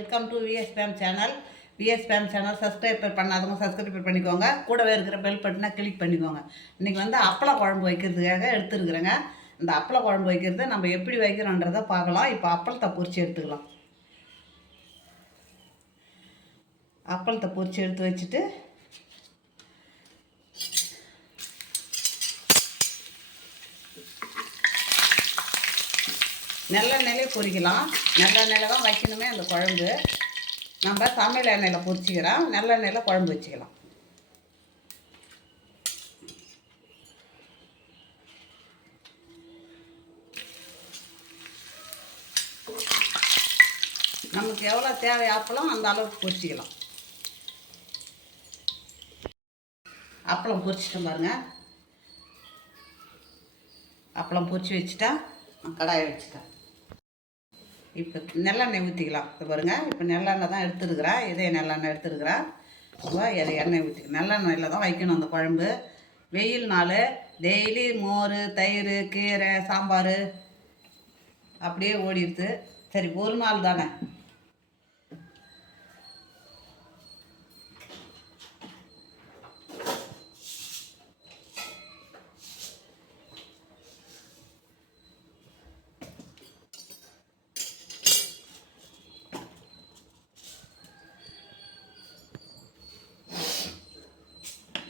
Welcome to VS fame channel. VS fame channel subscribe பண்ணாதவங்க subscribe பண்ணிக்கோங்க. கூடவே இருக்கிற பெல் பட்டனை கிளிக் பண்ணிக்கோங்க. இன்றைக்கி வந்து அப்பள குழம்பு வைக்கிறதுக்காக எடுத்துருக்குறேங்க. இந்த அப்பள குழம்பு வைக்கிறத நம்ம எப்படி வைக்கிறோன்றதை பார்க்கலாம். இப்போ அப்பளத்தை பொரித்து எடுத்துக்கலாம். அப்பளத்தை பொரித்து எடுத்து வச்சுட்டு நல்லெண்ணெயிலே பொரிக்கலாம். நல்லெண்ணெயில் தான் வைக்கணுமே அந்த குழம்பு. நம்ம சமையல் எண்ணெயில் பொரிச்சிக்கிறோம். நல்லெண்ணெயில் குழம்பு வச்சுக்கலாம். நமக்கு எவ்வளோ தேவை அப்பளம் அந்த அளவுக்கு பொரிச்சிக்கலாம். அப்பளம் பொரிச்சிட்டோம் பாருங்கள். அப்பளம் பொரிச்சு வச்சுட்டா கடாயை வச்சுட்டேன். இப்போ நல்லெண்ணெய் ஊற்றிக்கலாம். இப்போ பாருங்கள், இப்போ நல்லெண்ணெய் தான் எடுத்துருக்குறேன். இதே நல்லெண்ணெய் எடுத்துருக்குறேன். இப்போ இதை எண்ணெய் ஊற்றிக்கலாம். நல்லெண்ணெயில் தான் வைக்கணும் அந்த குழம்பு. வெயில் நாள் டெய்லி மோர், தயிர், கீரை, சாம்பார் அப்படியே ஓடிடுது. சரி, ஒரு நாள் தானே.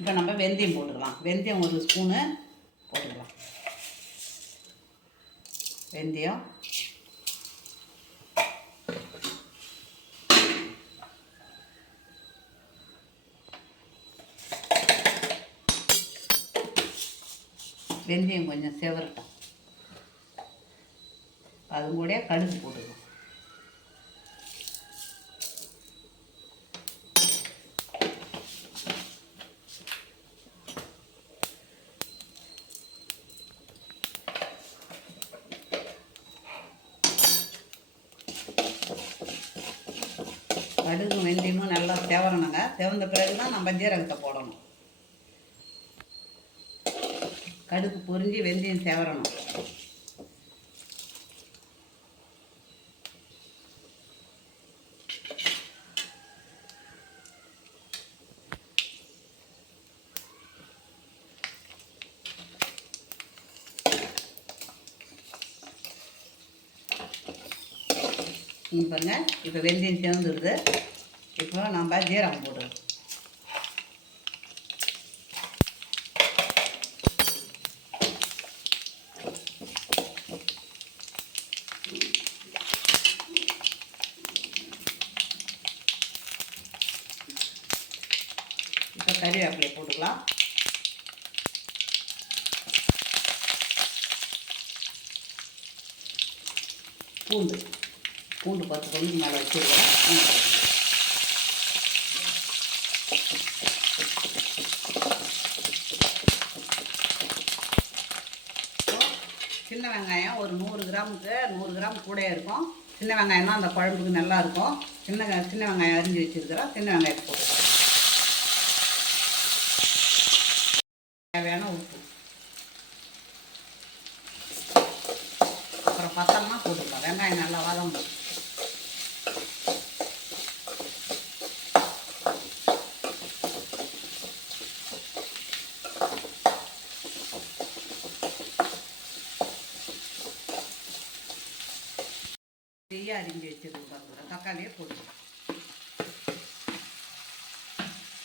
இப்போ நம்ம வெந்தயம் போட்டுக்கலாம். வெந்தயம் ஒரு ஸ்பூனு போட்டுக்கலாம். வெந்தயம் வெந்தயம் கொஞ்சம் செவரட்டும். அது கூட கடுகு போட்டுக்கலாம். கடுகு வெந்தயமும் நல்லா செவரணுங்க. செவந்த பிறகு தான் நம்ம ஜீரகத்தை போடணும். கடுகு பொரிஞ்சு வெந்தயம் செவரணும். பாருங்க, இப்போ வெந்தயம் சேர்ந்துடுது. இப்போ நம்ம ஜீரகம் போடுறோம். இப்போ கறிவேப்பிலை போட்டுக்கலாம். பூண்டு 10 கொண்டு மேலே வச்சுருக்கேன். சின்ன வெங்காயம் ஒரு 100 கிராமுக்கு 100 கிராம் கூட இருக்கும். சின்ன வெங்காயம் தான் அந்த குழம்புக்கு நல்லா இருக்கும். சின்ன வெங்காயம் அரிஞ்சு வச்சுருக்கிறோம். சின்ன வெங்காயத்தை போட்டுக்கலாம். தேவையான உப்பு, அப்புறம் பத்தலமா போட்டுக்கலாம். வெங்காயம் நல்லா வதங்கும். அரிஞ்சு வச்சுருக்கோம். தக்காளியே போட்டுக்கலாம்.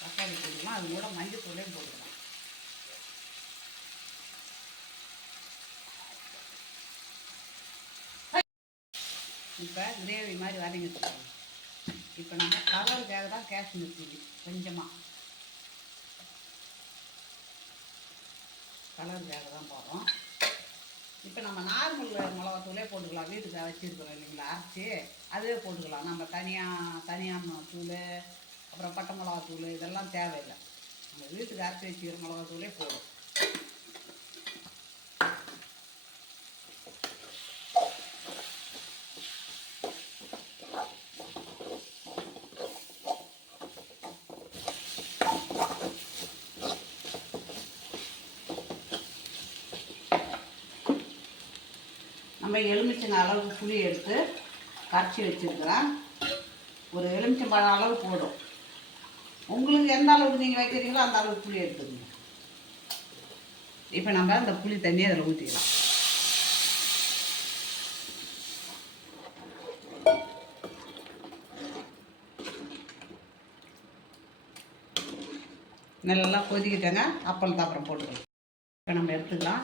தக்காளி போட்டுக்கலாம். அது கூட மஞ்சள் தூளையும் போட்டுக்கலாம். இப்போ கிரேவி மாதிரி வதங்கிட்டுருக்கோம். இப்போ நம்ம கலருக்காக தான் காஷ்மீர் சில்லி கொஞ்சமாக கலருக்காக தான் போடுறோம். இப்போ நம்ம நார்மல் மிளகாத்தூளே போட்டுக்கலாம். வீட்டுக்கு வச்சுருக்கிறோம் இல்லைங்களா, அரைச்சி அதுவே போட்டுக்கலாம். நம்ம தனியாக தூள், அப்புறம் பட்டை மிளகாத்தூள் இதெல்லாம் தேவையில்லை. நம்ம வீட்டுக்கு அரைச்சி வச்சுக்கிற மிளகாத்தூளே போடும். நம்ம எலுமிச்சங்க அளவுக்கு புளி எடுத்து கரைச்சி வச்சுருக்கிறேன். ஒரு எலுமிச்சம்பழம் அளவு போடும். உங்களுக்கு எந்த அளவுக்கு நீங்கள் வைக்கிறீங்களோ அந்த அளவுக்கு புளி எடுத்துக்கணும். இப்போ நம்ம அந்த புளி தண்ணியை அதில் ஊற்றிக்கலாம். நல்லா கொதிக்கிட்டேங்க. அப்பளத்தை அப்புறம் போட்டுக்கலாம். இப்போ நம்ம எடுத்துக்கலாம்.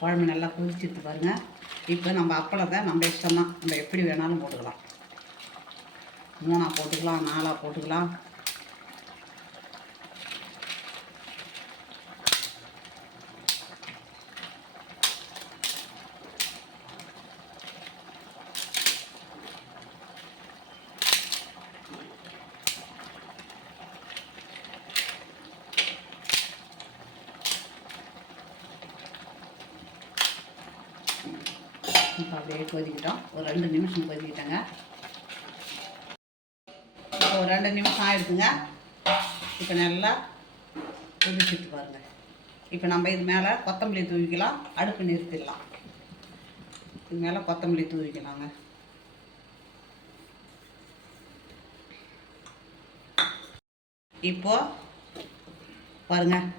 குழம்பு நல்லா கொதிச்சிட்டு பாருங்கள். இப்போ நம்ம அப்பளத்தை நம்ம இஷ்டம்தான், நம்ம எப்படி வேணாலும் போட்டுக்கலாம். 3ஆ போட்டுக்கலாம், 4ஆ போட்டுக்கலாம். இப்போ அப்படியே கொதிக்கிட்டோம். ஒரு 2 நிமிஷம் கொதிக்கிட்டேங்க. இப்போ ஒரு 2 நிமிஷம் ஆகிடுதுங்க. இப்போ நல்லா கொதிச்சுட்டு பாருங்கள். இப்போ நம்ம இது மேலே கொத்தமல்லி தூவிக்கலாம். அடுப்பு நிறுத்திடலாம். இது மேலே கொத்தமல்லி தூவிக்கலாங்க. இப்போது பாருங்கள்,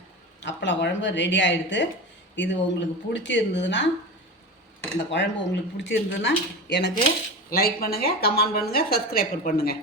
அப்பளம் குழம்பு ரெடி ஆகிடுது. இது உங்களுக்கு பிடிச்சிருந்ததுன்னா, இந்த குழம்பு உங்களுக்கு பிடிச்சிருந்ததுன்னா எனக்கு லைக் பண்ணுங்கள், கமெண்ட் பண்ணுங்கள், சப்ஸ்கிரைப் பண்ணுங்கள்.